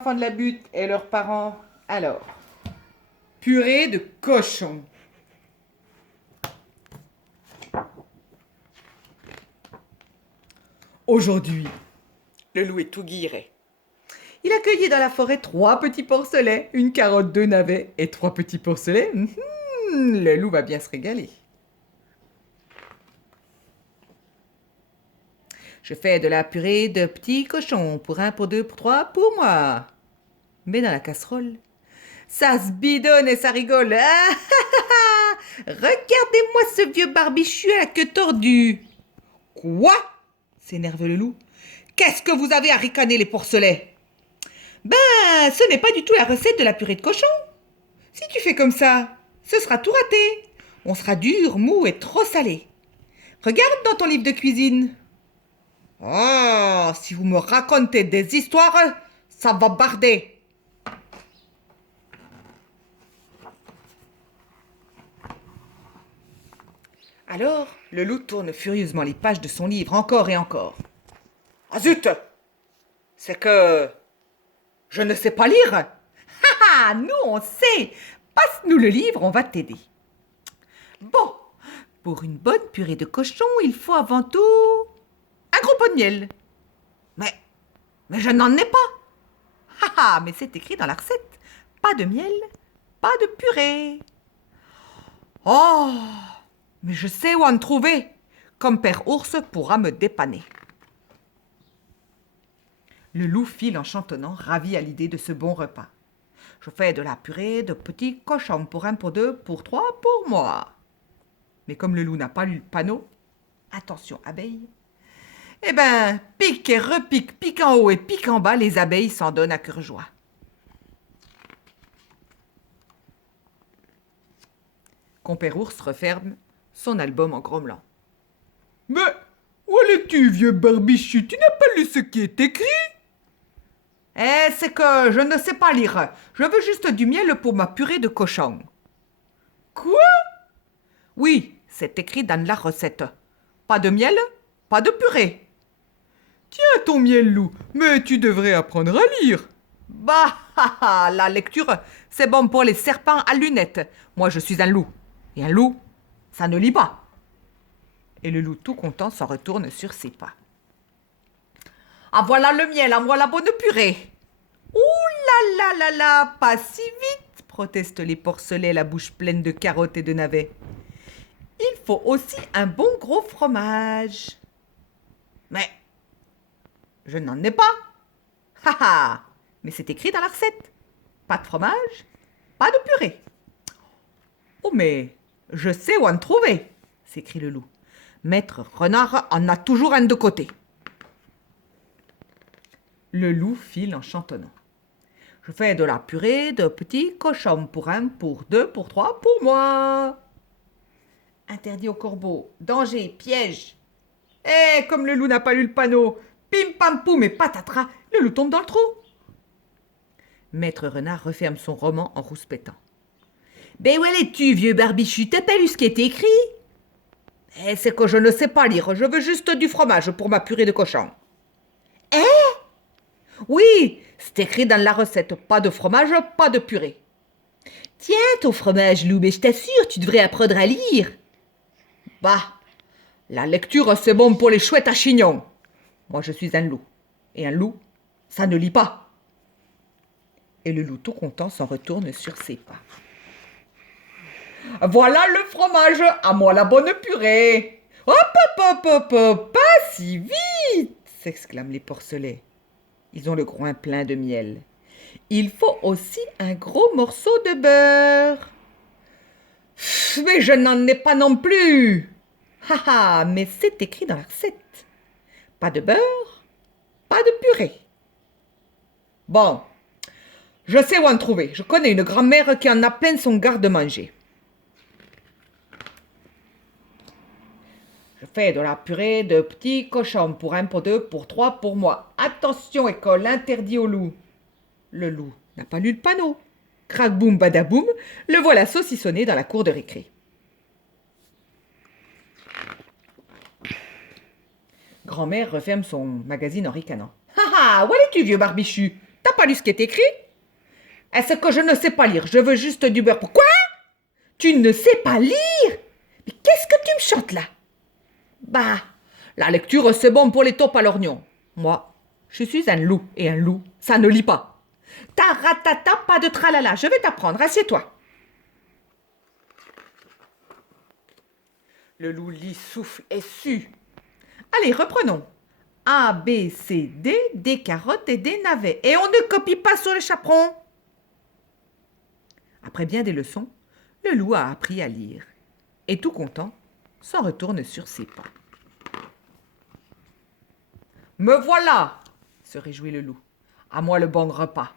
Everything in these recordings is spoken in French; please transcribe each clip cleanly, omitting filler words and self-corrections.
Enfants de la butte et leurs parents. Alors, purée de cochon. Aujourd'hui, le loup est tout guilleret. Il a cueilli dans la forêt 3 petits porcelets, une carotte, 2 navets et 3 petits porcelets. Le loup va bien se régaler. Je fais de la purée de petits cochons, pour 1, pour 2, pour 3, pour moi. Mais dans la casserole, ça se bidonne et ça rigole. Regardez-moi ce vieux barbichu à la queue tordue. Quoi? S'énerve le loup. Qu'est-ce que vous avez à ricaner les porcelets? Ben, ce n'est pas du tout la recette de la purée de cochon. Si tu fais comme ça, ce sera tout raté. On sera dur, mou et trop salé. Regarde dans ton livre de cuisine. Oh, si vous me racontez des histoires, ça va barder. Alors, le loup tourne furieusement les pages de son livre encore et encore. Ah zut! C'est que je ne sais pas lire. Ah, nous on sait. Passe-nous le livre, on va t'aider. Bon, pour une bonne purée de cochon, il faut avant tout un gros pot de miel. Mais, mais je n'en ai pas. Ah, mais c'est écrit dans la recette. Pas de miel, pas de purée. Oh, mais je sais où en trouver. Comme Père Ours pourra me dépanner. Le loup file en chantonnant, ravi à l'idée de ce bon repas. Je fais de la purée de petits cochons, pour 1, pour 2, pour 3, pour moi. Mais comme le loup n'a pas lu le panneau, attention abeilles, eh ben, pique et repique, pique en haut et pique en bas, les abeilles s'en donnent à cœur joie. Compère Ours referme son album en grommelant. Mais où allais-tu, vieux barbichu? Tu n'as pas lu ce qui est écrit? Eh, c'est que je ne sais pas lire. Je veux juste du miel pour ma purée de cochon. Quoi? Oui, c'est écrit dans la recette. Pas de miel, pas de purée. Tiens ton miel, loup, mais tu devrais apprendre à lire. Bah, la lecture, c'est bon pour les serpents à lunettes. Moi, je suis un loup. Et un loup, ça ne lit pas. Et le loup, tout content, s'en retourne sur ses pas. Ah, voilà le miel, à moi la bonne purée. Ouh là là là là, pas si vite, protestent les porcelets, la bouche pleine de carottes et de navets. Il faut aussi un bon gros fromage. Mais je n'en ai pas. Ha ha! Mais c'est écrit dans la recette. Pas de fromage, pas de purée. Oh mais je sais où en trouver, s'écrie le loup. Maître Renard en a toujours un de côté. Le loup file en chantonnant. Je fais de la purée de petits cochons, pour 1, pour 2, pour 3, pour moi. Interdit au corbeau, danger, piège. Eh, comme le loup n'a pas lu le panneau, pim pam poum et patatras, le loup tombe dans le trou. Maître Renard referme son roman en rouspétant. Ben où es-tu, vieux barbichu? T'as pas lu ce qui est écrit? Eh, c'est que je ne sais pas lire, je veux juste du fromage pour ma purée de cochon. Oui, c'est écrit dans la recette, pas de fromage, pas de purée. Tiens, ton fromage, loup, mais je t'assure, tu devrais apprendre à lire. Bah, la lecture, c'est bon pour les chouettes à chignons. Moi, je suis un loup. Et un loup, ça ne lit pas. Et le loup, tout content, s'en retourne sur ses pas. Voilà le fromage, à moi la bonne purée. Hop, hop, hop, hop, hop, pas si vite, s'exclament les porcelets. Ils ont le groin plein de miel. Il faut aussi un gros morceau de beurre. Pff, mais je n'en ai pas non plus. Ah, mais c'est écrit dans la recette. Pas de beurre, pas de purée. Bon, je sais où en trouver. Je connais une grand-mère qui en a plein son garde-manger. Je fais de la purée de petits cochons, pour 1, pour 2, pour 3, pour moi. Attention, école, interdit au loup. Le loup n'a pas lu le panneau. Crac boum badaboum, le voilà saucissonné dans la cour de récré. Grand-mère referme son magazine en ricanant. Ah ah, où es-tu, vieux barbichu? T'as pas lu ce qui est écrit? Est-ce que je ne sais pas lire? Je veux juste du beurre. Pourquoi? Tu ne sais pas lire? Mais qu'est-ce que tu me chantes là? Bah, la lecture, c'est bon pour les taupes à l'oignon. Moi, je suis un loup, et un loup, ça ne lit pas. Taratata, pas de tralala, je vais t'apprendre, assieds-toi. Le loup lit, souffle et sue. Allez, reprenons. A, B, C, D, des carottes et des navets. Et on ne copie pas sur le chaperon. Après bien des leçons, le loup a appris à lire. Et tout content, s'en retourne sur ses pas. Me voilà, se réjouit le loup. À moi le bon repas.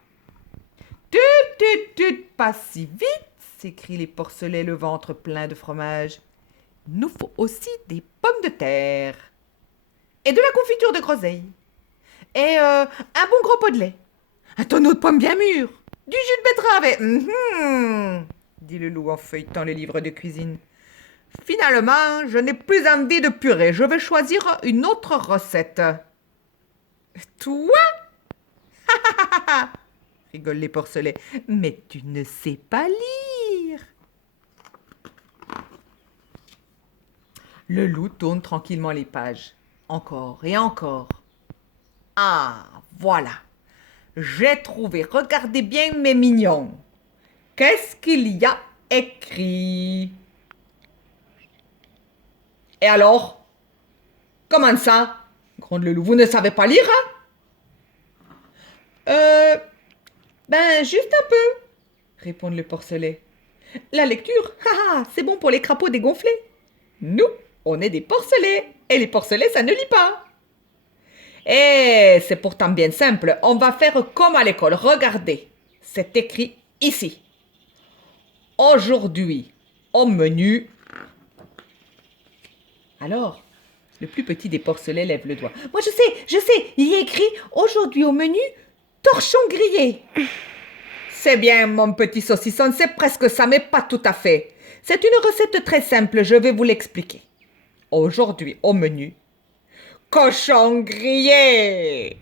Tut, tut, tut, pas si vite, s'écrient les porcelets, le ventre plein de fromage. Il nous faut aussi des pommes de terre. Et de la confiture de groseille. Et un bon gros pot de lait. Un tonneau de pommes bien mûres. Du jus de betterave et... dit le loup en feuilletant le livre de cuisine. Finalement, je n'ai plus envie de purée. Je vais choisir une autre recette. Toi? Rigolent les porcelets. Mais tu ne sais pas lire. Le loup tourne tranquillement les pages. Encore et encore. Ah, voilà. J'ai trouvé. Regardez bien mes mignons. Qu'est-ce qu'il y a écrit? Et alors? Comment ça? Gronde le loup. Vous ne savez pas lire, hein? Ben, juste un peu, répondent les porcelets. La lecture, c'est bon pour les crapauds dégonflés. Nous, on est des porcelets, et les porcelets, ça ne lit pas. Et c'est pourtant bien simple, on va faire comme à l'école. Regardez, c'est écrit ici. Aujourd'hui, au menu... Alors, le plus petit des porcelets lève le doigt. Moi, je sais, il y a écrit aujourd'hui au menu, torchon grillé. C'est bien, mon petit saucisson, c'est presque ça, mais pas tout à fait. C'est une recette très simple, je vais vous l'expliquer. Aujourd'hui, au menu, cochon grillé.